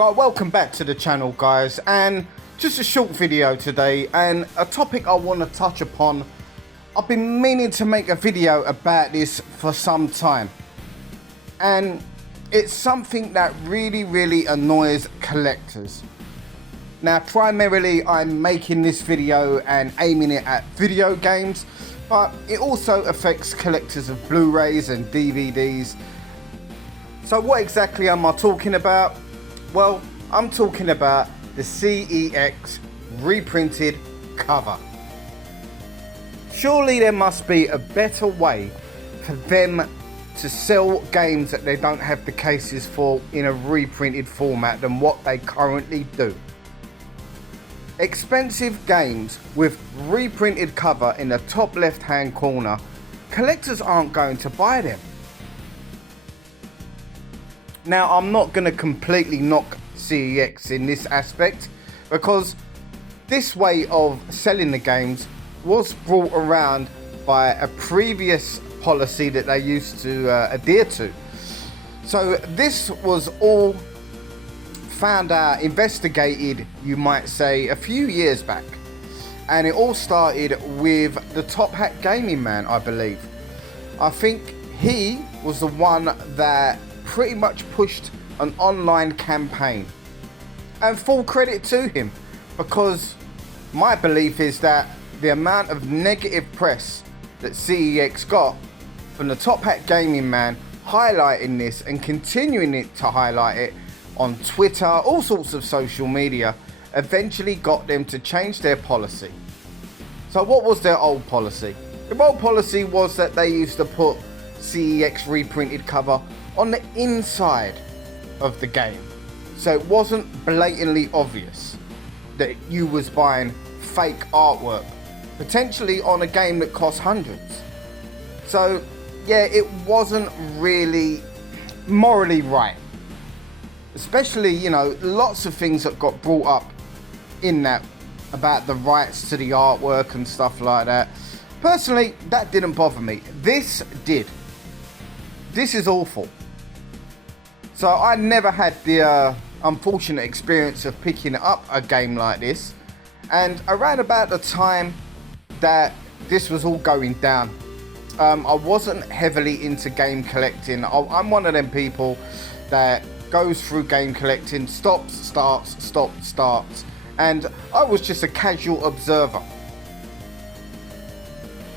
Right, welcome back to the channel, guys, and just a short video today, and a topic I want to touch upon. I've been meaning to make a video about this for some time, and it's something that really annoys collectors. Now, primarily I'm making this video and aiming it at video games, but it also affects collectors of Blu-rays and DVDs. So what exactly am I talking about? Well, I'm talking about the CEX reprinted cover. Surely there must be a better way for them to sell games that they don't have the cases for in a reprinted format than what they currently do. Expensive games with reprinted cover in the top left hand corner, collectors aren't going to buy them. Now, I'm not going to completely knock CEX in this aspect, because this way of selling the games was brought around by a previous policy that they used to adhere to. So this was all found out, investigated, you might say, a few years back, and it all started with the Top Hat Gaming man, I believe. I think he was the one that pretty much pushed an online campaign, and full credit to him, because my belief is that the amount of negative press that CEX got from the Top Hat Gaming man highlighting this and continuing it to highlight it on Twitter, all sorts of social media, eventually got them to change their policy. So what was their old policy? The old policy was that they used to put CEX reprinted cover on the inside of the game, so it wasn't blatantly obvious that you was buying fake artwork, potentially on a game that cost hundreds. So yeah, it wasn't really morally right, especially, you know, lots of things that got brought up in that about the rights to the artwork and stuff like that. Personally, that didn't bother me. This did. This is awful. So I never had the unfortunate experience of picking up a game like this, and around about the time that this was all going down, I wasn't heavily into game collecting. I'm one of them people that goes through game collecting, stops, starts, and I was just a casual observer.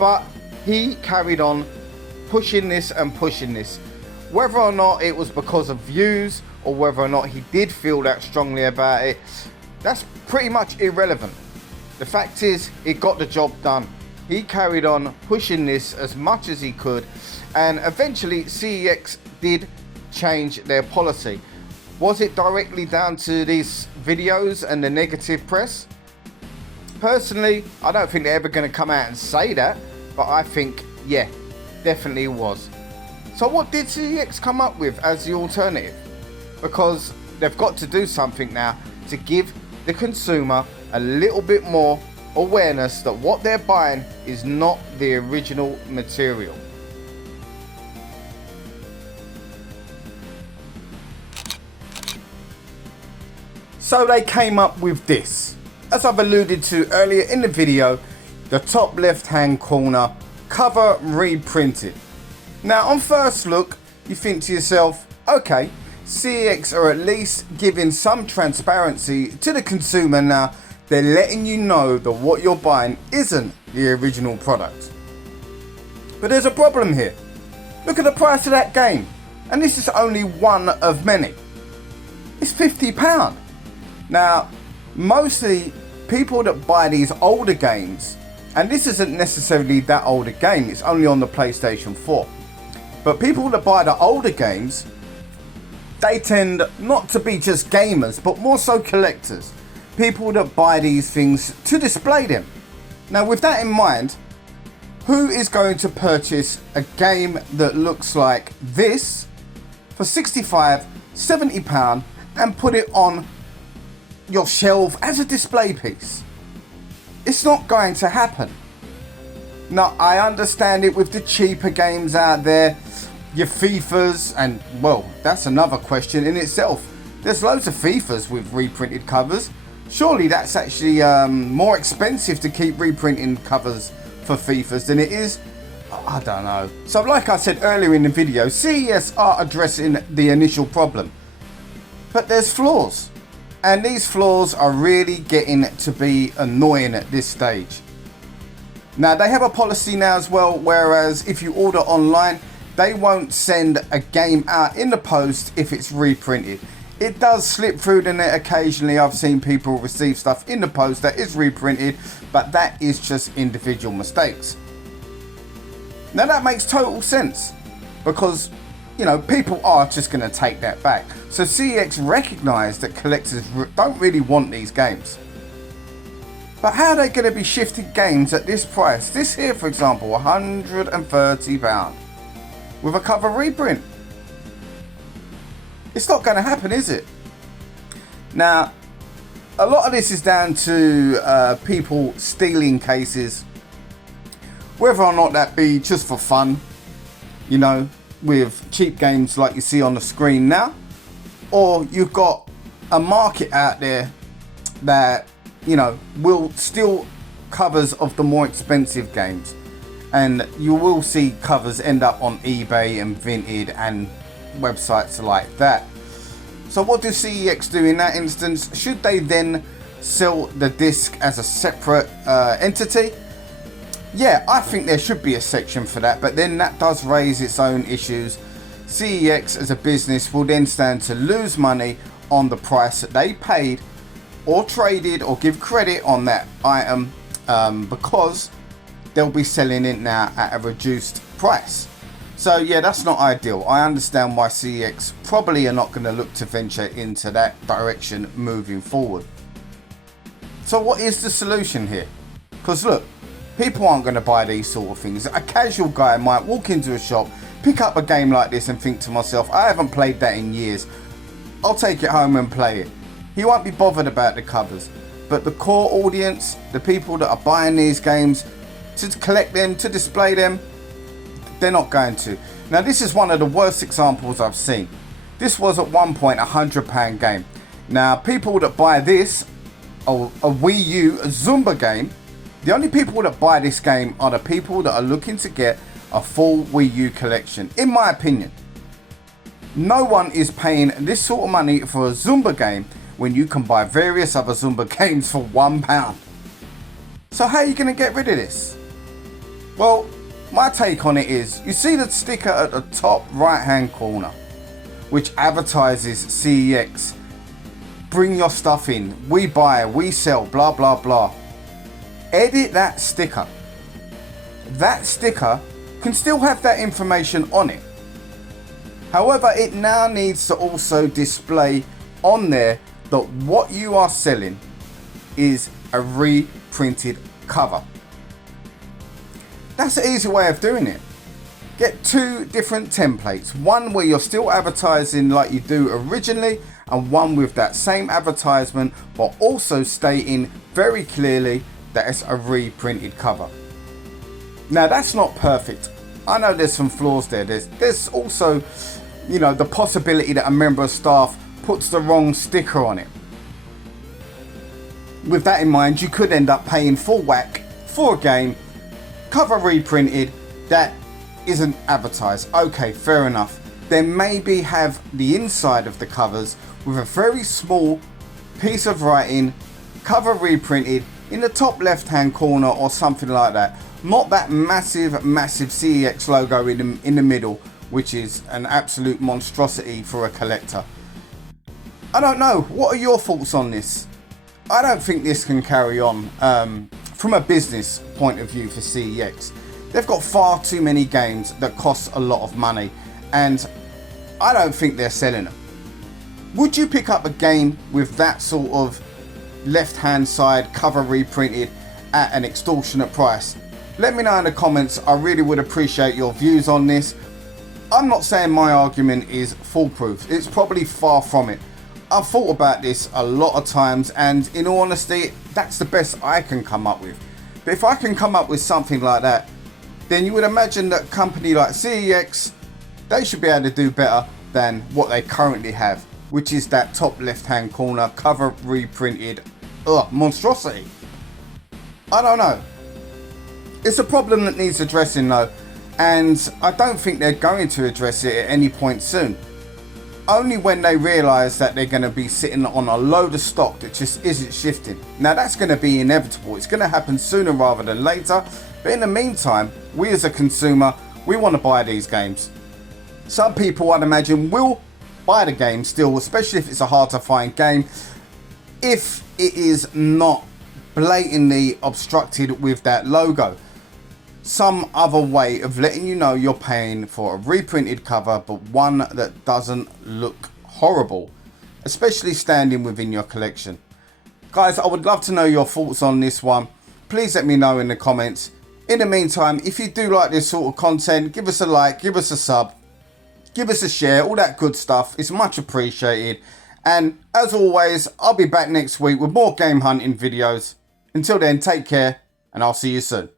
But he carried on pushing this and pushing this. Whether or not it was because of views, or whether or not he did feel that strongly about it, that's pretty much irrelevant. The fact is, it got the job done. He carried on pushing this as much as he could, and eventually CEX did change their policy. Was it directly down to these videos and the negative press? Personally, I don't think they're ever going to come out and say that, but I think, yeah, definitely was. So what did CEX come up with as the alternative? Because they've got to do something now to give the consumer a little bit more awareness that what they're buying is not the original material. So they came up with this. As I've alluded to earlier in the video, the top left hand corner cover reprinted. Now, on first look, you think to yourself, okay, CEX are at least giving some transparency to the consumer now. They're letting you know that what you're buying isn't the original product. But there's a problem here. Look at the price of that game, and this is only one of many. It's £50. Now, mostly people that buy these older games, and this isn't necessarily that older game, it's only on the PlayStation 4. But people that buy the older games, they tend not to be just gamers, but more so collectors. People that buy these things to display them. Now, with that in mind, who is going to purchase a game that looks like this for £65, £70 and put it on your shelf as a display piece? It's not going to happen. Now, I understand it with the cheaper games out there, your FIFAs, and well, that's another question in itself. There's loads of FIFAs with reprinted covers. Surely that's actually more expensive to keep reprinting covers for FIFAs than it is. I don't know. So like I said earlier in the video, CES are addressing the initial problem. But there's flaws. And these flaws are really getting to be annoying at this stage. Now they have a policy now as well, whereas if you order online, they won't send a game out in the post if it's reprinted. It does slip through the net occasionally. I've seen people receive stuff in the post that is reprinted, but that is just individual mistakes. Now that makes total sense because, you know, people are just going to take that back. So CEX recognise that collectors don't really want these games. But how are they going to be shifting games at this price? This here, for example, £130 with a cover reprint. It's not going to happen, is it? Now, a lot of this is down to people stealing cases, whether or not that be just for fun, you know, with cheap games like you see on the screen now, or you've got a market out there that, you know, will steal covers of the more expensive games, and you will see covers end up on eBay and Vinted and websites like that. So what does CEX do in that instance? Should they then sell the disc as a separate entity? Yeah, I think there should be a section for that, but then that does raise its own issues. CEX as a business will then stand to lose money on the price that they paid or traded or give credit on that item, because they'll be selling it now at a reduced price. So yeah, that's not ideal. I understand why CEX probably are not going to look to venture into that direction moving forward. So what is the solution here? Because look, people aren't going to buy these sort of things. A casual guy might walk into a shop, pick up a game like this and think to myself, I haven't played that in years. I'll take it home and play it. He won't be bothered about the covers. But the core audience, the people that are buying these games to collect them, to display them, they're not going to. Now this is one of the worst examples I've seen. This was at one point a £100 game. Now people that buy this, a Wii U Zumba game, the only people that buy this game are the people that are looking to get a full Wii U collection, in my opinion. No one is paying this sort of money for a Zumba game when you can buy various other Zumba games for £1. So how are you going to get rid of this? Well, my take on it is, you see the sticker at the top right hand corner, which advertises CEX. Bring your stuff in, we buy, we sell, blah blah blah. Edit that sticker. That sticker can still have that information on it. However, it now needs to also display on there that what you are selling is a reprinted cover. That's an easy way of doing it. Get two different templates, one where you're still advertising like you do originally, and one with that same advertisement but also stating very clearly that it's a reprinted cover. Now that's not perfect. I know there's some flaws there. There's also, you know, the possibility that a member of staff puts the wrong sticker on it. With that in mind, you could end up paying full whack for a game, cover reprinted, that isn't advertised. Okay, fair enough. Then maybe have the inside of the covers with a very small piece of writing, cover reprinted, in the top left hand corner or something like that. Not that massive CEX logo in the middle, which is an absolute monstrosity for a collector. I don't know, what are your thoughts on this? I don't think this can carry on from a business point of view for CEX. They've got far too many games that cost a lot of money, and I don't think they're selling them. Would you pick up a game with that sort of left hand side cover reprinted at an extortionate price? Let me know in the comments. I really would appreciate your views on this. I'm not saying my argument is foolproof. It's probably far from it. I've thought about this a lot of times, and in all honesty, that's the best I can come up with. But if I can come up with something like that, then you would imagine that a company like CEX, they should be able to do better than what they currently have. which is that top left hand corner cover reprinted monstrosity. I don't know. It's a problem that needs addressing though, and I don't think they're going to address it at any point soon. Only when they realise that they're going to be sitting on a load of stock that just isn't shifting. Now that's going to be inevitable. It's going to happen sooner rather than later. But in the meantime, we as a consumer, we want to buy these games. Some people, I'd imagine, will buy the game still, especially if it's a hard to find game, if it is not blatantly obstructed with that logo. Some other way of letting you know you're paying for a reprinted cover, but one that doesn't look horrible, especially standing within your collection. Guys, I would love to know your thoughts on this one. Please let me know in the comments. In the meantime, if you do like this sort of content, give us a like, give us a sub, give us a share, all that good stuff. It's much appreciated. And as always, I'll be back next week with more game hunting videos. Until then, take care, and I'll see you soon.